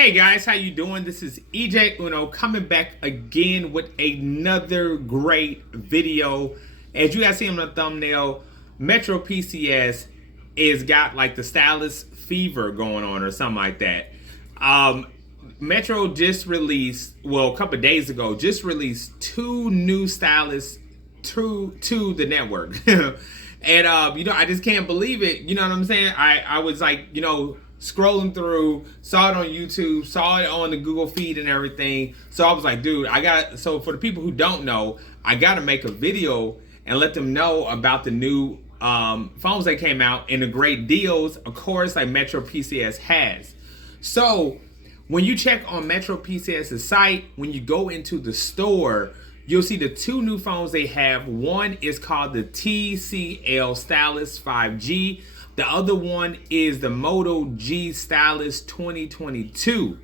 Hey guys, how you doing? This is EJ Uno coming back again with another great video. As you guys see on the thumbnail, Metropcs is got like the stylus fever going on or something like that. Metro just released, well, a couple of days ago, just released two new stylus to the network. And I just can't believe it. You know what I'm saying? I was like, scrolling through, saw it on YouTube, saw it on the Google feed and everything. So I was like, dude, so for the people who don't know, I gotta make a video and let them know about the new phones that came out and the great deals, of course, like Metropcs has. So when you check on Metropcs' site, when you go into the store, you'll see the two new phones they have. One is called the Tcl Stylus 5G. The other one is the Moto G Stylus 2022.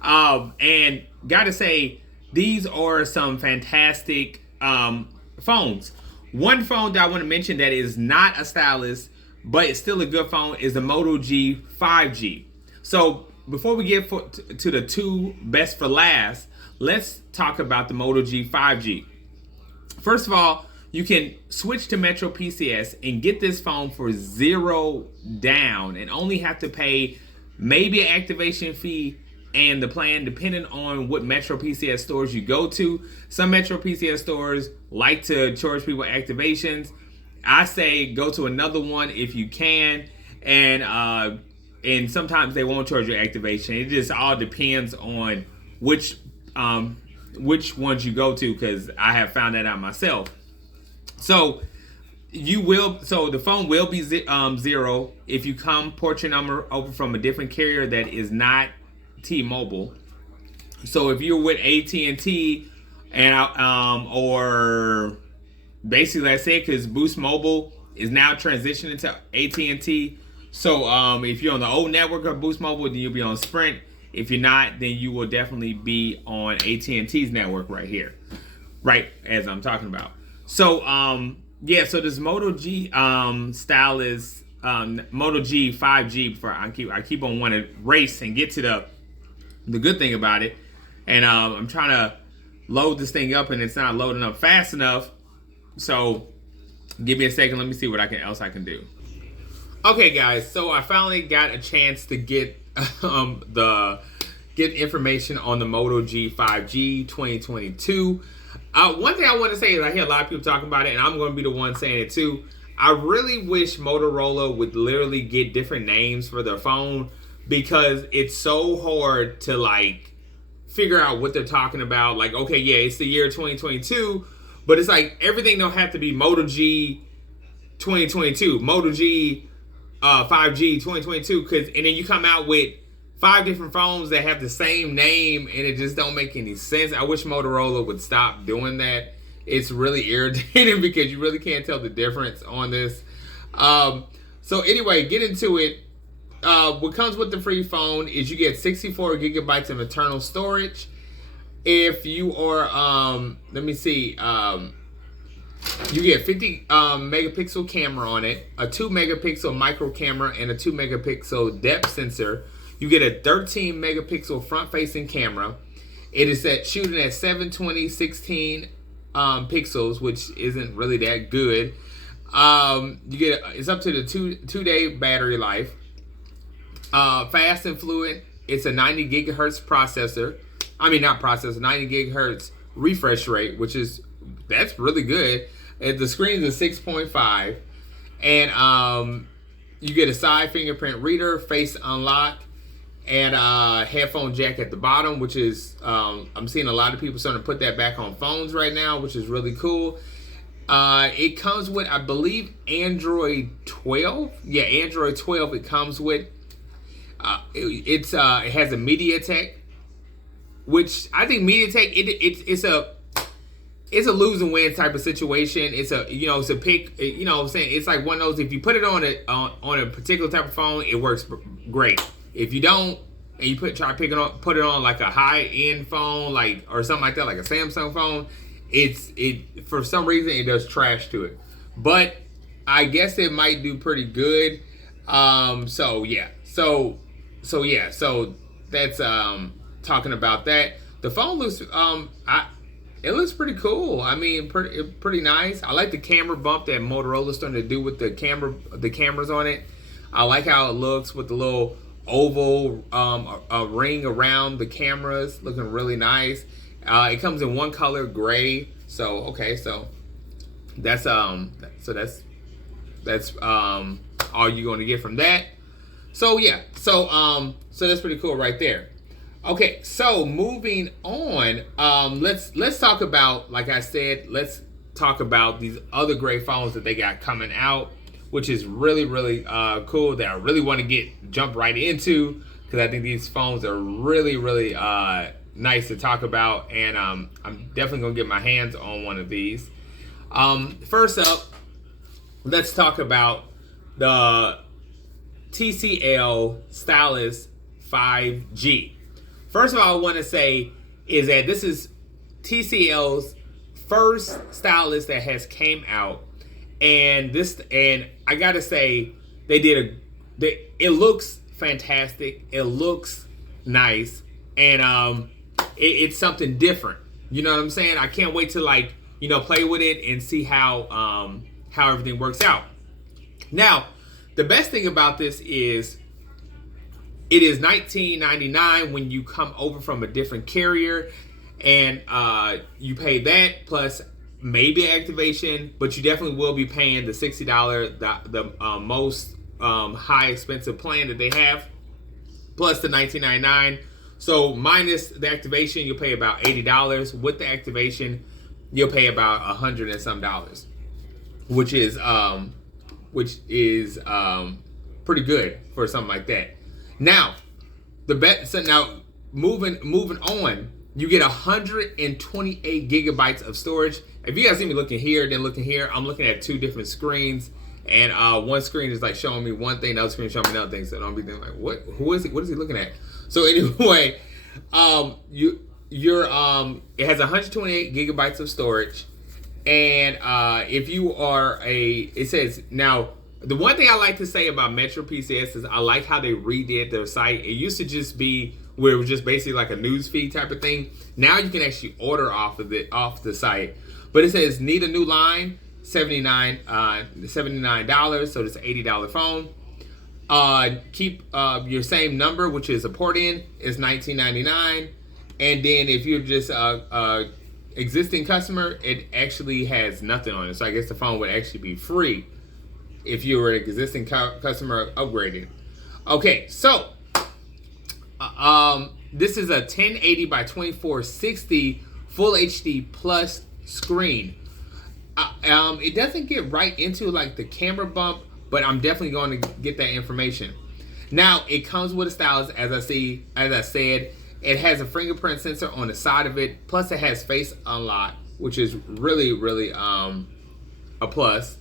And gotta say, these are some fantastic phones. One phone that I want to mention that is not a stylus, but it's still a good phone, is the Moto G 5G. So before we get to the two best for last, let's talk about the Moto G 5G. First of all, you can switch to Metropcs and get this phone for $0 down and only have to pay maybe an activation fee and the plan depending on what Metropcs stores you go to. Some Metropcs stores like to charge people activations. I say go to another one if you can, and sometimes they won't charge you activation. It just all depends on which ones you go to, because I have found that out myself. So the phone will be $0 if you port your number over from a different carrier that is not T-Mobile. So if you're with AT&T or basically, let's say, because Boost Mobile is now transitioning to AT&T. So if you're on the old network of Boost Mobile, then you'll be on Sprint. If you're not, then you will definitely be on AT&T's network right here, right as I'm talking about. So so this Moto G Stylus, Moto G 5G. Before I keep on wanting to race and get to the good thing about it, and I'm trying to load this thing up and it's not loading up fast enough. So give me a second. Let me see what else I can do. Okay, guys. So I finally got a chance to get information on the Moto G 5G 2022. One thing I want to say is I hear a lot of people talking about it, and I'm going to be the one saying it too. I really wish Motorola would literally get different names for their phone, because it's so hard to like figure out what they're talking about. Like, okay, yeah, it's the year 2022, but it's like everything don't have to be Moto G 2022, Moto G 5G 2022, and then you come out with 5 different phones that have the same name, and it just don't make any sense. I wish Motorola would stop doing that. It's really irritating because you really can't tell the difference on this. So anyway, get into it. What comes with the free phone is you get 64 gigabytes of internal storage. If you are, you get 50 megapixel camera on it, a 2 megapixel micro camera, and a 2 megapixel depth sensor. You get a 13 megapixel front facing camera. It is shooting at 720 16 pixels, which isn't really that good. It's up to the two-day battery life. Fast and fluid. It's a 90 gigahertz processor. 90 gigahertz refresh rate, that's really good. And the screen is a 6.5, and you get a side fingerprint reader, face unlock, and a headphone jack at the bottom, which is I'm seeing a lot of people starting to put that back on phones right now, which is really cool. It comes with, I believe, Android 12. Yeah, Android 12. It comes with. It has a MediaTek, which I think MediaTek it's a lose and win type of situation. It's a pick. What I'm saying, it's like one of those. If you put it on a particular type of phone, it works great. If you don't, and you put it on like a high end phone, or something like that, like a Samsung phone, it for some reason it does trash to it. But I guess it might do pretty good. So that's talking about that. The phone looks it looks pretty cool. I mean, pretty nice. I like the camera bump that Motorola's starting to do with the cameras on it. I like how it looks with the little oval ring around the cameras, looking really nice. It comes in one color, gray. So okay, so that's all you're going to get from that. So yeah, so that's pretty cool right there. Okay, so moving on, let's talk about, like I said, let's talk about these other great phones that they got coming out, which is really cool, that I really want to jump right into, because I think these phones are really nice to talk about, and I'm definitely gonna get my hands on one of these. First up, let's talk about the Tcl Stylus 5G. First of all, I want to say is that this is TCL's first stylus that has came out, and I gotta say it looks fantastic. It looks nice, and it's something different. You know what I'm saying? I can't wait to play with it and see how everything works out. Now, the best thing about this is it is $19.99 when you come over from a different carrier, and you pay that plus maybe activation, but you definitely will be paying the $60, the most high expensive plan that they have, plus the $19.99. So minus the activation, you'll pay about $80. With the activation, you'll pay about $100 and some dollars, which is pretty good for something like that. Now, moving on, you get 128 gigabytes of storage. If you guys see me looking here, then looking here, I'm looking at two different screens, and one screen is like showing me one thing, the other screen is showing me another thing. So don't be thinking like, what is he looking at? So anyway, it has 128 gigabytes of storage, and if you are it says now. The one thing I like to say about Metropcs is I like how they redid their site. It used to just be where it was just basically like a news feed type of thing. Now you can actually order off the site. But it says need a new line, $79, so it's an $80 phone. Keep your same number, which is a port in, is $19.99. And then if you're just a existing customer, it actually has nothing on it. So I guess the phone would actually be free if you were an existing customer upgraded. Okay, so this is a 1080 by 2460 full HD plus screen. It doesn't get right into like the camera bump, but I'm definitely going to get that information. Now it comes with a stylus, as I said. It has a fingerprint sensor on the side of it, plus it has face unlock, which is really a plus.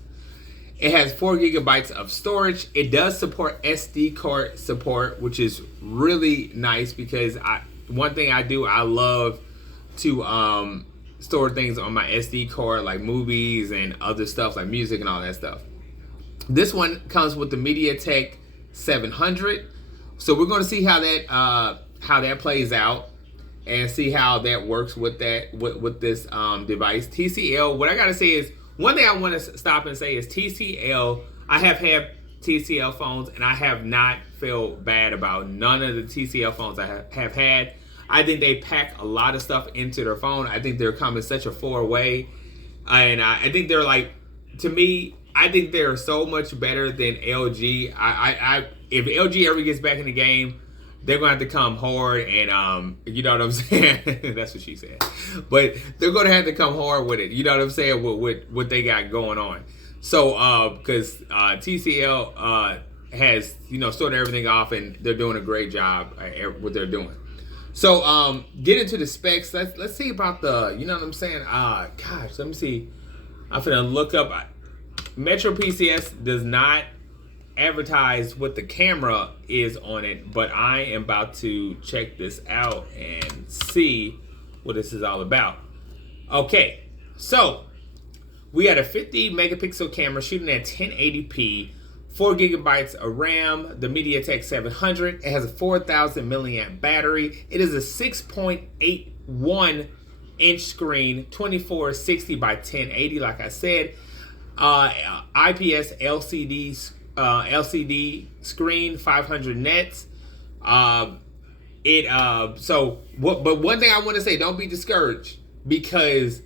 It has 4 gigabytes of storage. It does support SD card support, which is really nice, because one thing I love to store things on my SD card, like movies and other stuff like music and all that stuff. This one comes with the MediaTek 700. So we're going to see how that plays out and see how that works with this device. TCL, what I got to say is, one thing I want to stop and say is TCL, I have had TCL phones, and I have not felt bad about none of the TCL phones I have had. I think they pack a lot of stuff into their phone. I think they're coming such a far way. And I think they're like, to me, I think they're so much better than LG. If LG ever gets back in the game, they're going to have to come hard, and you know what I'm saying? That's what she said. But they're going to have to come hard with it. You know what I'm saying? With what they got going on. So, because TCL has, sorted everything off, and they're doing a great job at what they're doing. So, get into the specs. Let's see about the, you know what I'm saying? Gosh, let me see. I'm going to look up. Metropcs does not advertise what the camera is on it, but I am about to check this out and see what this is all about. Okay, so we got a 50 megapixel camera shooting at 1080p, 4 gigabytes of RAM, the MediaTek 700. It has a 4,000 milliamp battery. It is a 6.81 inch screen, 2460 by 1080, like I said. IPS LCD screen, 500 nits. But one thing I want to say, don't be discouraged, because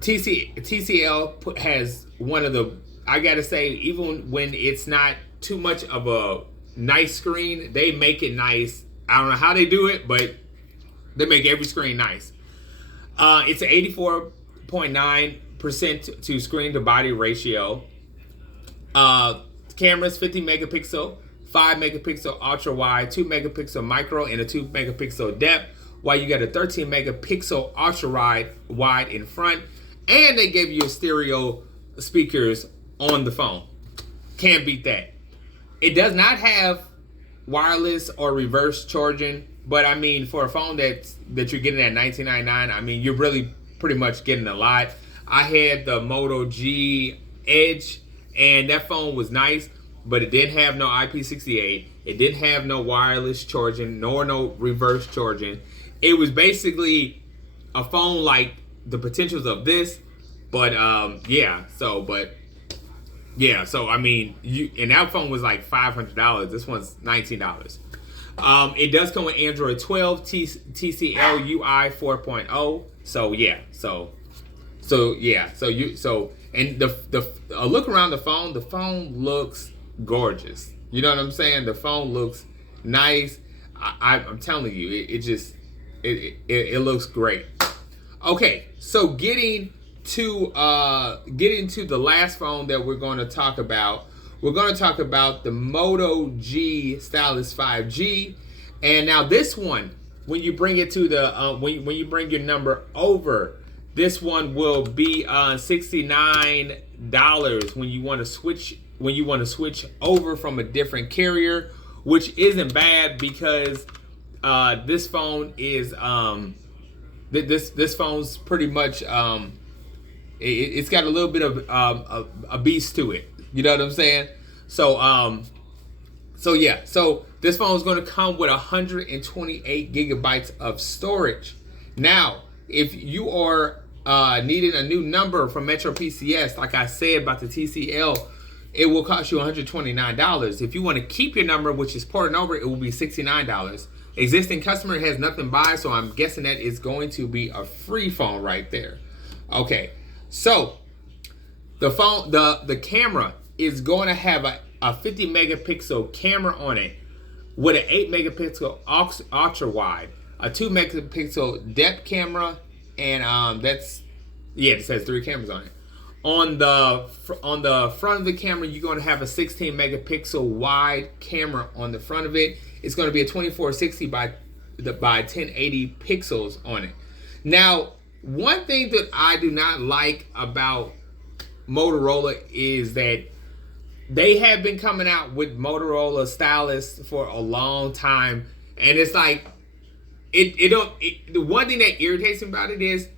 TCL has one of the, I gotta say, even when it's not too much of a nice screen, they make it nice. I don't know how they do it, but they make every screen nice. It's an 84.9% to screen to body ratio. Cameras, 50 megapixel, 5 megapixel ultra wide, 2 megapixel micro, and a 2 megapixel depth, while you got a 13 megapixel ultra wide in front. And they gave you stereo speakers on the phone. Can't beat that. It does not have wireless or reverse charging, but I mean, for a phone that you're getting at $19.99, I mean, you're really pretty much getting a lot. I had the Moto G Edge, and that phone was nice, but it didn't have no IP68. It didn't have no wireless charging, nor no reverse charging. It was basically a phone like the potentials of this, but so I mean, and that phone was like $500. This one's $19. It does come with Android 12, TCL UI 4.0. And the look around the phone looks gorgeous. You know what I'm saying? The phone looks nice. I'm telling you, it looks great. Okay, so getting to the last phone that we're going to talk about. We're going to talk about the Moto G Stylus 5G. And now this one, when you bring it to the when you bring your number over, this one will be $69 when you want to switch over from a different carrier, which isn't bad, because this phone is this phone's pretty much it's got a little bit of a beast to it. You know what I'm saying? So this phone is going to come with 128 gigabytes of storage. Now, if you are needing a new number from Metropcs, like I said about the TCL, it will cost you $129. If you want to keep your number, which is porting over, it will be $69. Existing customer has nothing by, so I'm guessing that it's going to be a free phone right there. Okay, so the phone, the camera is going to have a 50 megapixel camera on it with an 8 megapixel ultra wide, a 2 megapixel depth camera, and it says 3 cameras on it. On the front of the camera, you're going to have a 16 megapixel wide camera on the front of it. It's going to be a 2460 by 1080 pixels on it. Now, one thing that I do not like about Motorola is that they have been coming out with Motorola Stylus for a long time, and it's like the one thing that irritates me about it is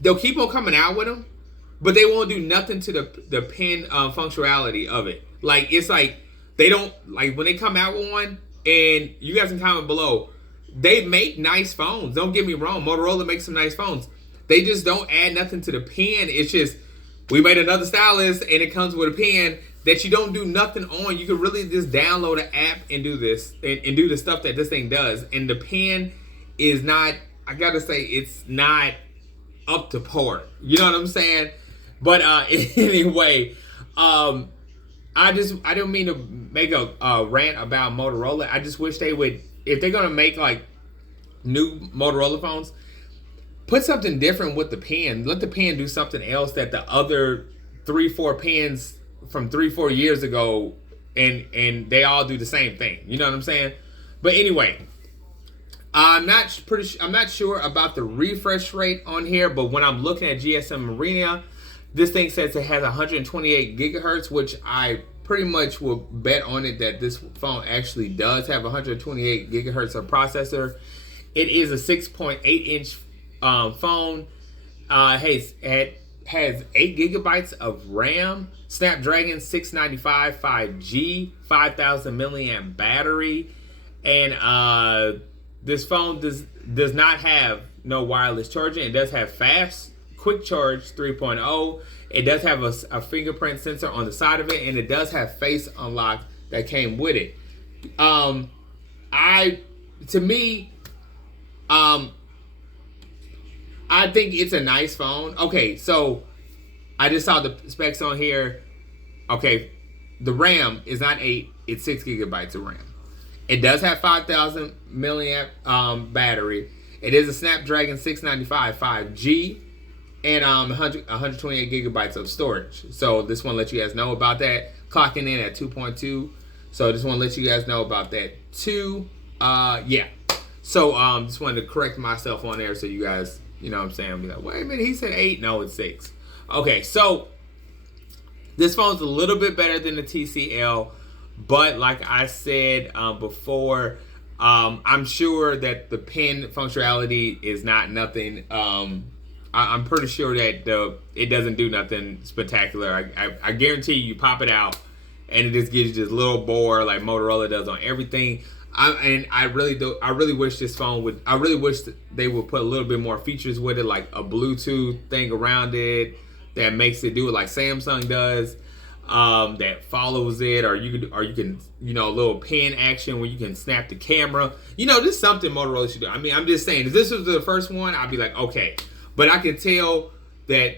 they'll keep on coming out with them, but they won't do nothing to the pen functionality of it. Like, it's like they don't, like, when they come out with one, and you guys can comment below, they make nice phones. Don't get me wrong, Motorola makes some nice phones. They just don't add nothing to the pen. It's just, we made another stylus and it comes with a pen that you don't do nothing on. You can really just download an app and do this and do the stuff that this thing does. And the pen is not, I gotta say, it's not up to par. You know what I'm saying? But anyway, I don't mean to make a rant about Motorola. I just wish they would, if they're gonna make like new Motorola phones, put something different with the pen. Let the pen do something else that the other 3-4 pens from 3-4 years ago, and they all do the same thing. You know what I'm saying? But anyway, I'm not sure about the refresh rate on here, but when I'm looking at GSM Arena, this thing says it has 128 gigahertz, which I pretty much will bet on it that this phone actually does have 128 gigahertz of processor. It is a 6.8 inch phone. Has has 8 gigabytes of RAM, Snapdragon 695 5G, 5,000 milliamp battery, and this phone does not have no wireless charging. It does have fast quick charge 3.0. It does have a fingerprint sensor on the side of it, and it does have face unlock that came with it. I think it's a nice phone. Okay, so I just saw the specs on here. Okay, the RAM is not 8, it's 6 gigabytes of RAM. It does have 5,000 milliamp battery. It is a Snapdragon 695 5G and 128 gigabytes of storage. So this one let you guys know about that. Clocking in at 2.2. So just want to let you guys know about that too. Yeah. So just wanted to correct myself on there so you guys, you know what I'm saying, be like, wait a minute, he said 8. No, it's 6. Okay, so this phone's a little bit better than the TCL, but like I said before, I'm sure that the pen functionality is not nothing. I'm pretty sure that it doesn't do nothing spectacular. I guarantee you pop it out and it just gives you this little bore like Motorola does on everything. I really wish this phone would. I really wish they would put a little bit more features with it, like a Bluetooth thing around it that makes it do it like Samsung does. That follows it, or you can, you know, a little pen action where you can snap the camera. You know, this is something Motorola should do. I mean, I'm just saying, if this was the first one, I'd be like, okay. But I can tell that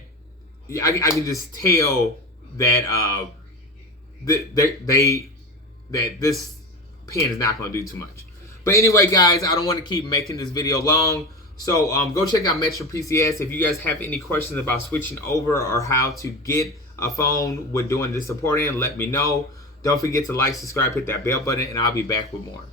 I can just tell that that this pen is not going to do too much. But anyway, guys, I don't want to keep making this video long. So go check out Metropcs. If you guys have any questions about switching over or how to get a phone with doing this support in, let me know. Don't forget to like, subscribe, hit that bell button, and I'll be back with more.